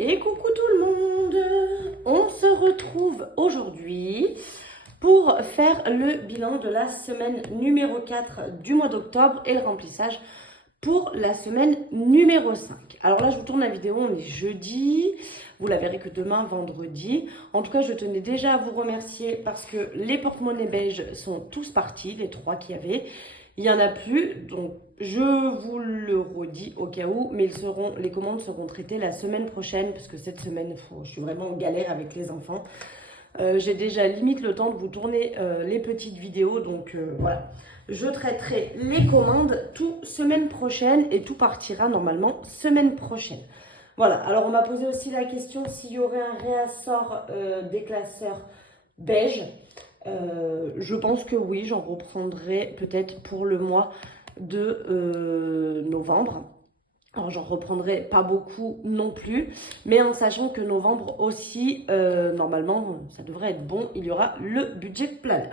Et coucou tout le monde! On se retrouve aujourd'hui pour faire le bilan de la semaine numéro 4 du mois d'octobre et le remplissage pour la semaine numéro 5. Alors là, je vous tourne la vidéo, on est jeudi, vous la verrez que demain, vendredi. En tout cas, je tenais déjà à vous remercier parce que les porte-monnaies beiges sont tous partis, les 3 qu'il y avait. Il n'y en a plus, donc je vous le redis au cas où, mais les commandes seront traitées la semaine prochaine, parce que cette semaine, je suis vraiment en galère avec les enfants. J'ai déjà limite le temps de vous tourner les petites vidéos, donc voilà. Je traiterai les commandes tout semaine prochaine et tout partira normalement semaine prochaine. Voilà, alors on m'a posé aussi la question s'il y aurait un réassort des classeurs beige. Je pense que oui, j'en reprendrai peut-être pour le mois de novembre. Alors j'en reprendrai pas beaucoup non plus, mais en sachant que novembre aussi, normalement, ça devrait être bon, il y aura le budget planner.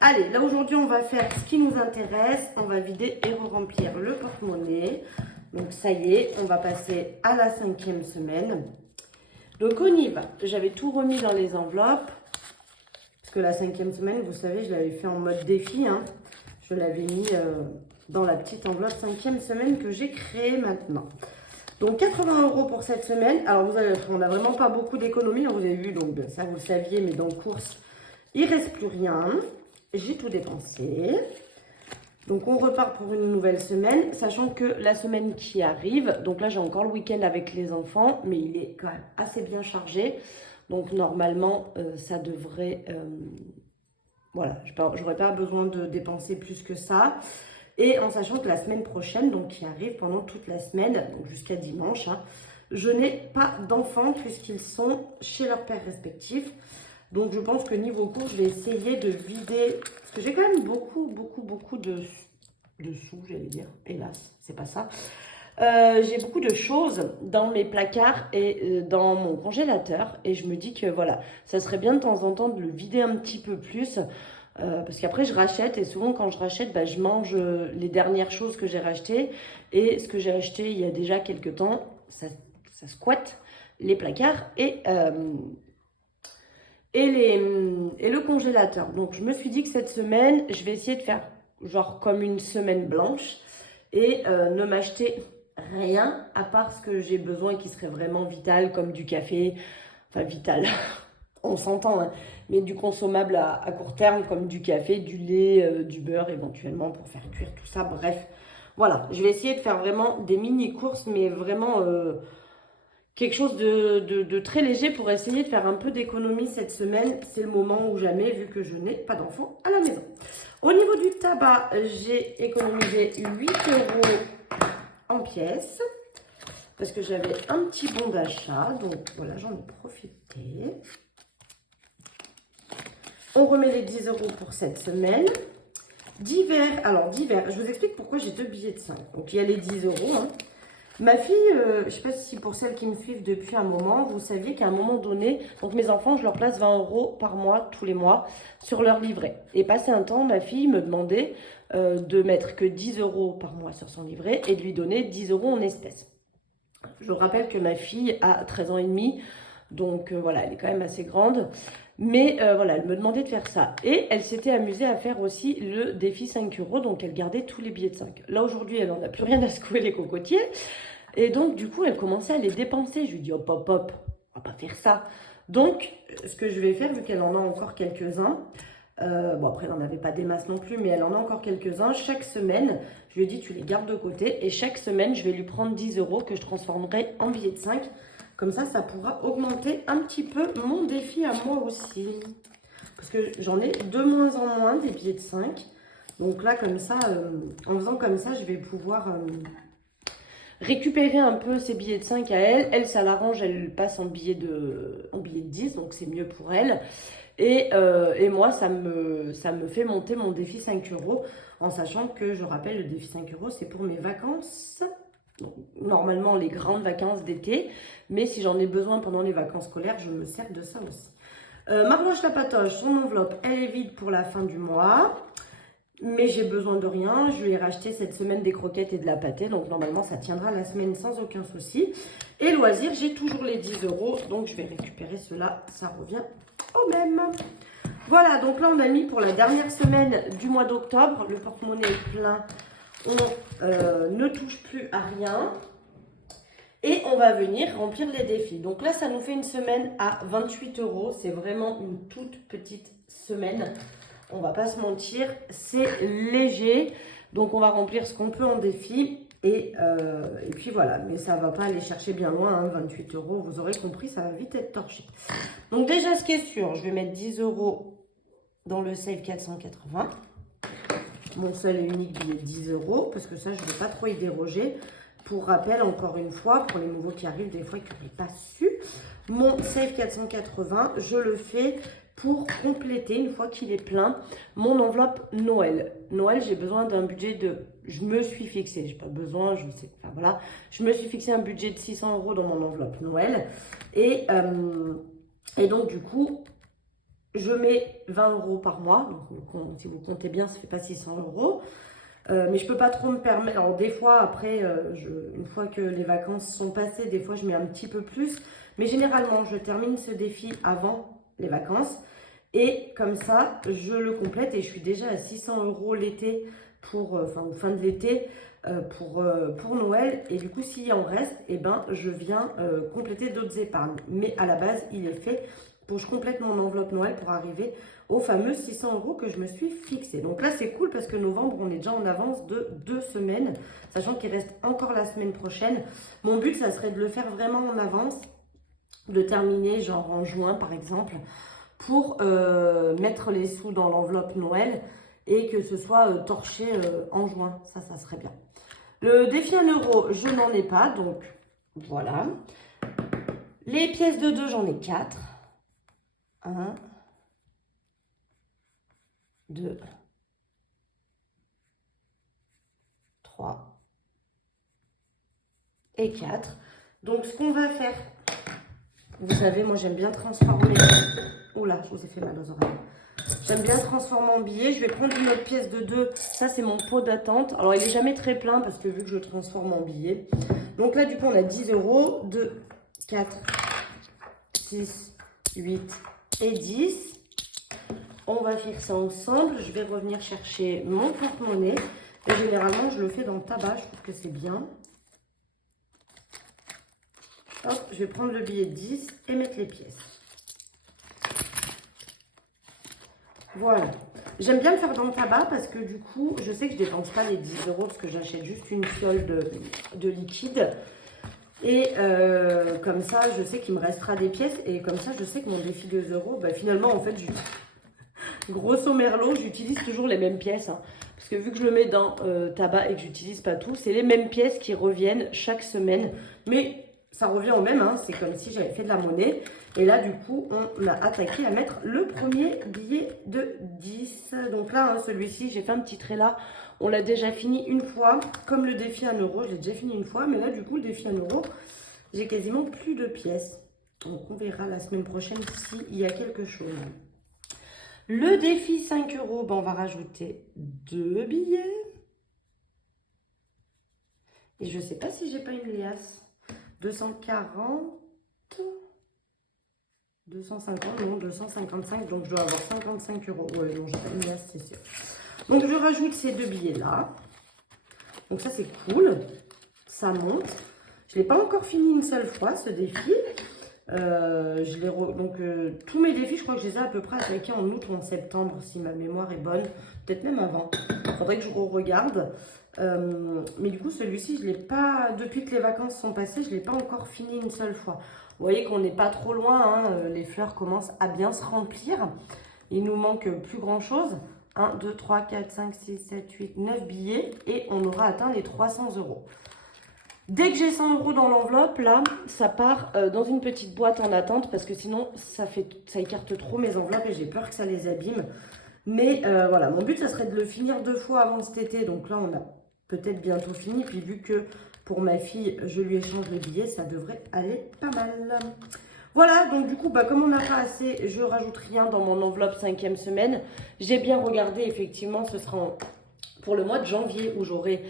Allez, là aujourd'hui on va faire ce qui nous intéresse, on va vider et remplir le porte-monnaie. Donc ça y est, on va passer à la 5e semaine. Donc on y va, j'avais tout remis dans les enveloppes. Parce que la 5e semaine, vous savez, je l'avais fait en mode défi. Hein. Je l'avais mis dans la petite enveloppe 5e semaine que j'ai créée maintenant. Donc 80 € pour cette semaine. Alors on n'a vraiment pas beaucoup d'économies. Hein, vous avez vu, donc ça vous le saviez, mais dans course, il ne reste plus rien. J'ai tout dépensé. Donc on repart pour une nouvelle semaine, sachant que la semaine qui arrive, donc là j'ai encore le week-end avec les enfants, mais il est quand même assez bien chargé. Donc normalement, ça devrait... voilà, j'aurais pas besoin de dépenser plus que ça. Et en sachant que la semaine prochaine, donc qui arrive pendant toute la semaine, donc jusqu'à dimanche, hein, je n'ai pas d'enfants puisqu'ils sont chez leurs pères respectifs. Donc je pense que niveau cours, je vais essayer de vider... Parce que j'ai quand même beaucoup de sous, j'allais dire. Hélas, c'est pas ça. J'ai beaucoup de choses dans mes placards et dans mon congélateur et je me dis que voilà, ça serait bien de temps en temps de le vider un petit peu plus parce qu'après je rachète et souvent quand je rachète, bah, je mange les dernières choses que j'ai rachetées et ce que j'ai acheté il y a déjà quelques temps, ça squatte les placards et le congélateur. Donc je me suis dit que cette semaine, je vais essayer de faire genre comme une semaine blanche et ne m'acheter rien à part ce que j'ai besoin qui serait vraiment vital, comme du café, enfin vital, on s'entend, hein, mais du consommable à court terme, comme du café, du lait, du beurre éventuellement pour faire cuire tout ça, bref. Voilà, je vais essayer de faire vraiment des mini-courses, mais vraiment quelque chose de très léger pour essayer de faire un peu d'économie cette semaine. C'est le moment ou jamais, vu que je n'ai pas d'enfants à la maison. Au niveau du tabac, j'ai économisé 8 € en pièces parce que j'avais un petit bon d'achat, donc voilà, j'en ai profité. On remet les 10 € pour cette semaine. Divers, alors divers, je vous explique pourquoi j'ai 2 billets de 5. Donc il y a les 10 €. Hein. Ma fille, je ne sais pas si pour celles qui me suivent depuis un moment, vous saviez qu'à un moment donné, donc mes enfants, je leur place 20 € par mois, tous les mois, sur leur livret. Et passé un temps, ma fille me demandait de mettre que 10 € par mois sur son livret et de lui donner 10 € en espèces. Je rappelle que ma fille a 13 ans et demi, donc voilà, elle est quand même assez grande. Mais voilà, elle me demandait de faire ça. Et elle s'était amusée à faire aussi le défi 5 €, donc elle gardait tous les billets de 5. Là, aujourd'hui, elle n'en a plus rien à secouer les cocotiers. Et donc, du coup, elle commençait à les dépenser. Je lui dis, hop, hop, hop, on va pas faire ça. Donc, ce que je vais faire, vu qu'elle en a encore quelques-uns, bon, après, elle n'en avait pas des masses non plus, mais elle en a encore quelques-uns. Chaque semaine, je lui ai dit, tu les gardes de côté. Et chaque semaine, je vais lui prendre 10 € que je transformerai en billets de 5. Comme ça pourra augmenter un petit peu mon défi à moi aussi. Parce que j'en ai de moins en moins des billets de 5. Donc là, comme ça, en faisant comme ça, je vais pouvoir récupérer un peu ces billets de 5 à elle. Elle, ça l'arrange, elle passe en billet de 10, donc c'est mieux pour elle. Et moi, ça me fait monter mon défi 5 € en sachant que, je rappelle, le défi 5 €, c'est pour mes vacances. Donc, normalement, les grandes vacances d'été. Mais si j'en ai besoin pendant les vacances scolaires, je me sers de ça aussi. Marloche la patoche, son enveloppe, elle est vide pour la fin du mois. Mais j'ai besoin de rien. Je lui ai racheté cette semaine des croquettes et de la pâtée. Donc normalement, ça tiendra la semaine sans aucun souci. Et loisirs, j'ai toujours les 10 euros. Donc je vais récupérer cela. Ça revient au même. Voilà, donc là, on a mis pour la dernière semaine du mois d'octobre. Le porte-monnaie est plein. On ne touche plus à rien. Et on va venir remplir les défis. Donc là, ça nous fait une semaine à 28 euros. C'est vraiment une toute petite semaine. On va pas se mentir, c'est léger. Donc on va remplir ce qu'on peut en défi. Et puis voilà, mais ça va pas aller chercher bien loin, hein, 28 euros. Vous aurez compris, ça va vite être torché. Donc déjà, ce qui est sûr, je vais mettre 10 euros dans le Save 480. Mon seul et unique billet de 10 euros, parce que ça, je ne vais pas trop y déroger. Pour rappel, encore une fois, pour les nouveaux qui arrivent, des fois qui n'auraient pas su, mon Save 480, je le fais pour compléter, une fois qu'il est plein, mon enveloppe Noël. Noël, j'ai besoin d'un budget de... Je me suis fixé, j'ai pas besoin, je sais... Enfin voilà, je me suis fixé un budget de 600 euros dans mon enveloppe Noël. Et donc, du coup, je mets 20 euros par mois. Donc, si vous comptez bien, ça fait pas 600 euros. Mais je peux pas trop me permettre. Alors des fois, après, une fois que les vacances sont passées, des fois je mets un petit peu plus. Mais généralement, je termine ce défi avant les vacances. Et comme ça, je le complète et je suis déjà à 600 euros l'été, enfin fin de l'été, pour Noël. Et du coup, s'il en reste, eh ben, je viens compléter d'autres épargnes. Mais à la base, il est fait pour que je complète mon enveloppe Noël pour arriver aux fameux 600 euros que je me suis fixé. Donc là, c'est cool parce que novembre, on est déjà en avance de 2 semaines, sachant qu'il reste encore la semaine prochaine. Mon but, ça serait de le faire vraiment en avance, de terminer genre en juin par exemple, pour mettre les sous dans l'enveloppe Noël et que ce soit torché en juin. Ça serait bien. Le défi 1 euro, je n'en ai pas, donc voilà. Les pièces de 2, j'en ai 4. 1, 2, 3 et 4. Donc, ce qu'on va faire, vous savez, moi, j'aime bien transformer... Oula, je vous ai fait mal aux oreilles. J'aime bien transformer en billets. Je vais prendre une autre pièce de 2. Ça, c'est mon pot d'attente. Alors, il n'est jamais très plein parce que vu que je le transforme en billets. Donc là, du coup, on a 10 euros. 2, 4, 6, 8 et 10. On va faire ça ensemble. Je vais revenir chercher mon porte-monnaie. Et généralement, je le fais dans le tabac. Je trouve que c'est bien. Hop, je vais prendre le billet de 10 et mettre les pièces. Voilà. J'aime bien le faire dans le tabac parce que du coup, je sais que je ne dépense pas les 10 euros parce que j'achète juste une fiole de liquide. Et comme ça, je sais qu'il me restera des pièces. Et comme ça, je sais que mon défi 2 euros, bah, finalement, en fait, grosso merlot, j'utilise toujours les mêmes pièces. Hein, parce que vu que je le mets dans tabac et que j'utilise pas tout, c'est les mêmes pièces qui reviennent chaque semaine. Mais ça revient au même, hein, c'est comme si j'avais fait de la monnaie. Et là, du coup, on a attaqué à mettre le premier billet de 10. Donc là, hein, celui-ci, j'ai fait un petit trait là. On l'a déjà fini une fois. Comme le défi 1 euro, je l'ai déjà fini une fois. Mais là, du coup, le défi 1 euro, j'ai quasiment plus de pièces. Donc, on verra la semaine prochaine s'il y a quelque chose. Le défi 5 euros, ben, on va rajouter 2 billets. Et je ne sais pas si j'ai pas une liasse. 240, 250, non, 255. Donc, je dois avoir 55 euros. Ouais, non, j'ai pas une liasse, c'est sûr. Donc, je rajoute ces 2 billets-là. Donc, ça, c'est cool. Ça monte. Je ne l'ai pas encore fini une seule fois, ce défi. Tous mes défis, je crois que je les ai à peu près attaqués en août ou en septembre, si ma mémoire est bonne. Peut-être même avant. Il faudrait que je regarde. Mais du coup, celui-ci, je l'ai pas... Depuis que les vacances sont passées, je ne l'ai pas encore fini une seule fois. Vous voyez qu'on n'est pas trop loin. Hein, les fleurs commencent à bien se remplir. Il nous manque plus grand-chose. 1, 2, 3, 4, 5, 6, 7, 8, 9 billets. Et on aura atteint les 300 euros. Dès que j'ai 100 euros dans l'enveloppe, là, ça part dans une petite boîte en attente parce que sinon, ça écarte trop mes enveloppes et j'ai peur que ça les abîme. Mais voilà, mon but, ça serait de le finir 2 fois avant cet été. Donc là, on a peut-être bientôt fini. Puis vu que pour ma fille, je lui échange les billets, ça devrait aller pas mal. Voilà, donc du coup, comme on n'a pas assez, je rajoute rien dans mon enveloppe 5e semaine. J'ai bien regardé, effectivement, ce sera pour le mois de janvier où j'aurai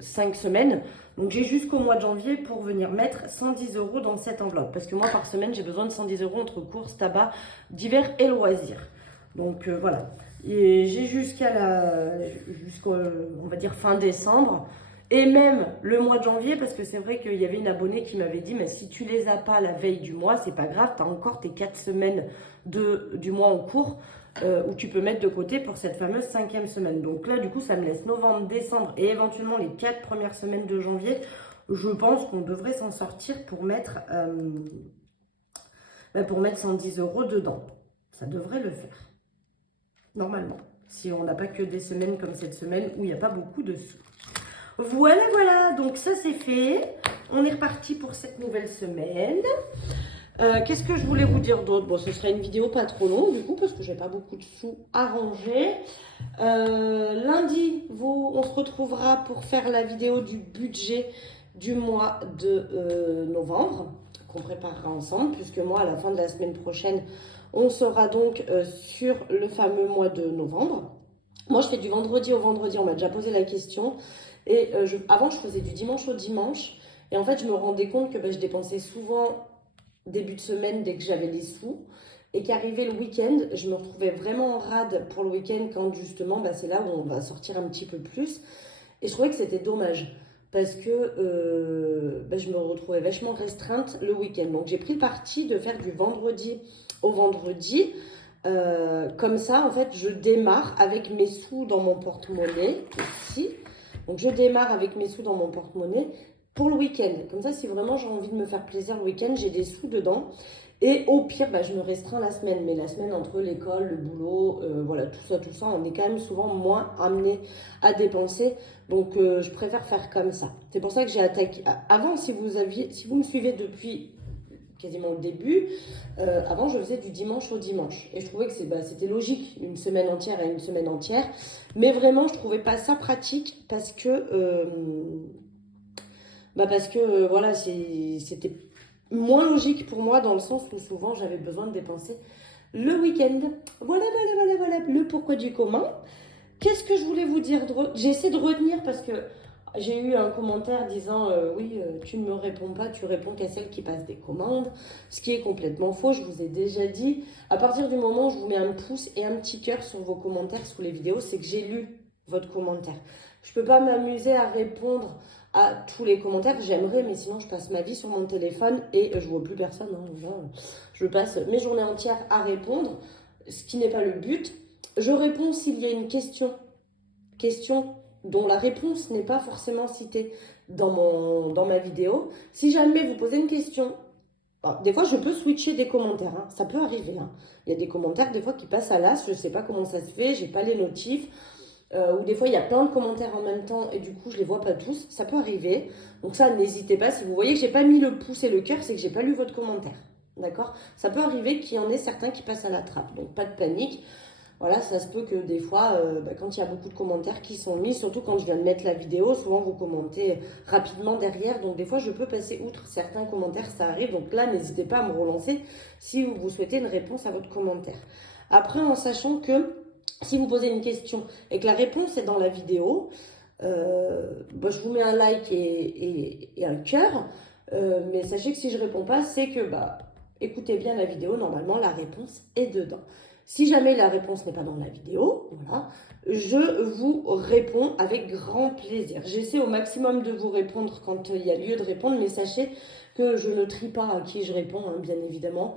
5 semaines. Donc j'ai jusqu'au mois de janvier pour venir mettre 110 € dans cette enveloppe. Parce que moi, par semaine, j'ai besoin de 110 € entre courses, tabac, divers et loisirs. Donc voilà. Et j'ai jusqu'au, on va dire, fin décembre. Et même le mois de janvier, parce que c'est vrai qu'il y avait une abonnée qui m'avait dit, mais si tu les as pas la veille du mois, c'est pas grave, tu as encore tes 4 semaines du mois en cours où tu peux mettre de côté pour cette fameuse 5e semaine. Donc là, du coup, ça me laisse novembre, décembre et éventuellement les 4 premières semaines de janvier. Je pense qu'on devrait s'en sortir pour mettre 110 € dedans. Ça devrait le faire, normalement. Si on n'a pas que des semaines comme cette semaine où il n'y a pas beaucoup de sous. Voilà, voilà, donc ça c'est fait. On est reparti pour cette nouvelle semaine. Qu'est-ce que je voulais vous dire d'autre? Bon, ce serait une vidéo pas trop longue du coup parce que j'ai pas beaucoup de sous à ranger. Lundi, on se retrouvera pour faire la vidéo du budget du mois de novembre qu'on préparera ensemble, puisque moi, à la fin de la semaine prochaine, on sera donc sur le fameux mois de novembre. Moi, je fais du vendredi au vendredi, on m'a déjà posé la question. Et avant, je faisais du dimanche au dimanche. Et en fait, je me rendais compte que je dépensais souvent début de semaine dès que j'avais les sous. Et qu'arrivait le week-end, je me retrouvais vraiment en rade pour le week-end quand justement, c'est là où on va sortir un petit peu plus. Et je trouvais que c'était dommage parce que je me retrouvais vachement restreinte le week-end. Donc, j'ai pris le parti de faire du vendredi au vendredi. Comme ça, en fait, je démarre avec mes sous dans mon porte-monnaie ici. Donc, je démarre avec mes sous dans mon porte-monnaie pour le week-end. Comme ça, si vraiment j'ai envie de me faire plaisir le week-end, j'ai des sous dedans. Et au pire, je me restreins la semaine. Mais la semaine entre l'école, le boulot, voilà, tout ça, on est quand même souvent moins amené à dépenser. Donc, je préfère faire comme ça. C'est pour ça que j'ai attaqué. Avant, si vous me suivez depuis quasiment au début, avant je faisais du dimanche au dimanche et je trouvais que c'était logique, une semaine entière à une semaine entière, mais vraiment je trouvais pas ça pratique parce que voilà, c'était moins logique pour moi dans le sens où souvent j'avais besoin de dépenser le week-end. Voilà le pourquoi du comment. Qu'est-ce que je voulais vous dire? J'ai essayé de retenir parce que j'ai eu un commentaire disant oui, tu ne me réponds pas, tu réponds qu'à celles qui passent des commandes, ce qui est complètement faux. Je vous ai déjà dit, à partir du moment où je vous mets un pouce et un petit cœur sur vos commentaires sous les vidéos, c'est que j'ai lu votre commentaire. Je ne peux pas m'amuser à répondre à tous les commentaires, j'aimerais, mais sinon je passe ma vie sur mon téléphone et je vois plus personne. Je passe mes journées entières à répondre, ce qui n'est pas le but. Je réponds s'il y a une question dont la réponse n'est pas forcément citée dans ma vidéo. Si jamais vous posez une question, des fois je peux switcher des commentaires, ça peut arriver. Il y a des commentaires des fois qui passent à l'as, je ne sais pas comment ça se fait, j'ai pas les notifs, ou des fois il y a plein de commentaires en même temps et du coup je les vois pas tous, ça peut arriver. Donc ça, n'hésitez pas, si vous voyez que j'ai pas mis le pouce et le cœur, c'est que j'ai pas lu votre commentaire, d'accord? Ça peut arriver qu'il y en ait certains qui passent à la trappe, donc pas de panique. Voilà, ça se peut que des fois, quand il y a beaucoup de commentaires qui sont mis, surtout quand je viens de mettre la vidéo, souvent vous commentez rapidement derrière. Donc des fois, je peux passer outre certains commentaires, ça arrive. Donc là, n'hésitez pas à me relancer si vous souhaitez une réponse à votre commentaire. Après, en sachant que si vous posez une question et que la réponse est dans la vidéo, je vous mets un like et un cœur. Mais sachez que si je ne réponds pas, c'est que écoutez bien la vidéo, normalement la réponse est dedans. Si jamais la réponse n'est pas dans la vidéo, voilà, je vous réponds avec grand plaisir. J'essaie au maximum de vous répondre quand il y a lieu de répondre, mais sachez que je ne trie pas à qui je réponds, bien évidemment.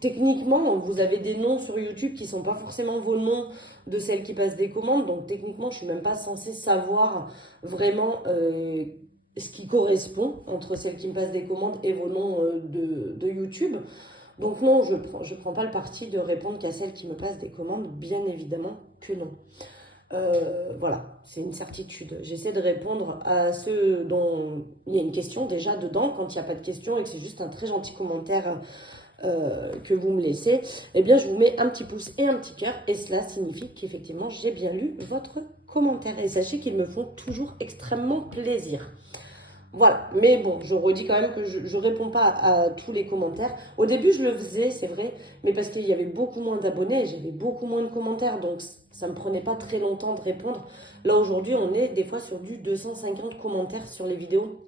Techniquement, vous avez des noms sur YouTube qui ne sont pas forcément vos noms de celles qui passent des commandes, donc techniquement, je ne suis même pas censée savoir vraiment ce qui correspond entre celles qui me passent des commandes et vos noms de YouTube. Donc non, je prends pas le parti de répondre qu'à celles qui me passent des commandes, bien évidemment que non. Voilà, c'est une certitude. J'essaie de répondre à ceux dont il y a une question déjà dedans. Quand il n'y a pas de question et que c'est juste un très gentil commentaire que vous me laissez, eh bien je vous mets un petit pouce et un petit cœur et cela signifie qu'effectivement j'ai bien lu votre commentaire. Et sachez qu'ils me font toujours extrêmement plaisir. Voilà, mais bon, je redis quand même que je réponds pas à tous les commentaires. Au début, je le faisais, c'est vrai, mais parce qu'il y avait beaucoup moins d'abonnés et j'avais beaucoup moins de commentaires, donc ça me prenait pas très longtemps de répondre. Là, aujourd'hui, on est des fois sur du 250 commentaires sur les vidéos,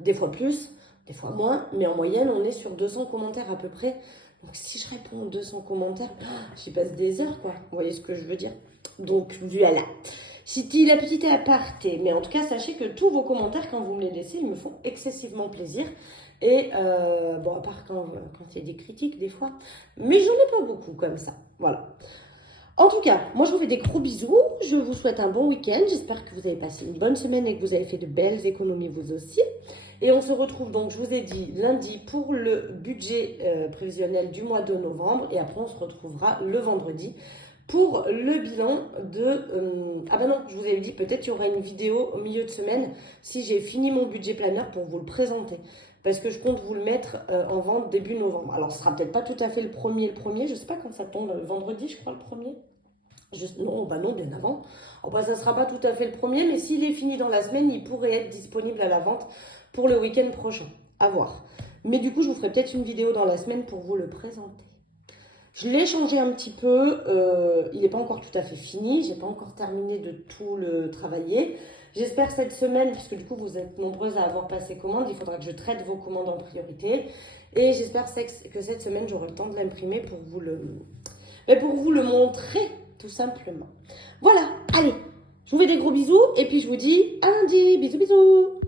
des fois plus, des fois moins, mais en moyenne, on est sur 200 commentaires à peu près. Donc, si je réponds aux 200 commentaires, j'y passe des heures, quoi. Vous voyez ce que je veux dire? Donc, voilà. C'était la petite aparté. Mais en tout cas, sachez que tous vos commentaires, quand vous me les laissez, ils me font excessivement plaisir. Et bon, à part quand il y a des critiques, des fois. Mais j'en ai pas beaucoup comme ça. Voilà. En tout cas, moi je vous fais des gros bisous. Je vous souhaite un bon week-end. J'espère que vous avez passé une bonne semaine et que vous avez fait de belles économies vous aussi. Et on se retrouve donc, je vous ai dit, lundi pour le budget prévisionnel du mois de novembre. Et après, on se retrouvera le vendredi pour le bilan de... ah ben non, je vous avais dit, peut-être il y aura une vidéo au milieu de semaine si j'ai fini mon budget planner pour vous le présenter. Parce que je compte vous le mettre en vente début novembre. Alors, ce sera peut-être pas tout à fait le premier. Je sais pas quand ça tombe, le vendredi, je crois, le premier. Non, bah non, bien avant. Oh, bah, ça ne sera pas tout à fait le premier, mais s'il est fini dans la semaine, il pourrait être disponible à la vente pour le week-end prochain. À voir. Mais du coup, je vous ferai peut-être une vidéo dans la semaine pour vous le présenter. Je l'ai changé un petit peu. Il n'est pas encore tout à fait fini. Je n'ai pas encore terminé de tout le travailler. J'espère cette semaine, puisque du coup, vous êtes nombreuses à avoir passé commande, il faudra que je traite vos commandes en priorité. Et j'espère que cette semaine, j'aurai le temps de l'imprimer pour vous le montrer. Tout simplement. Voilà, allez, je vous fais des gros bisous et puis je vous dis à lundi. Bisous, bisous.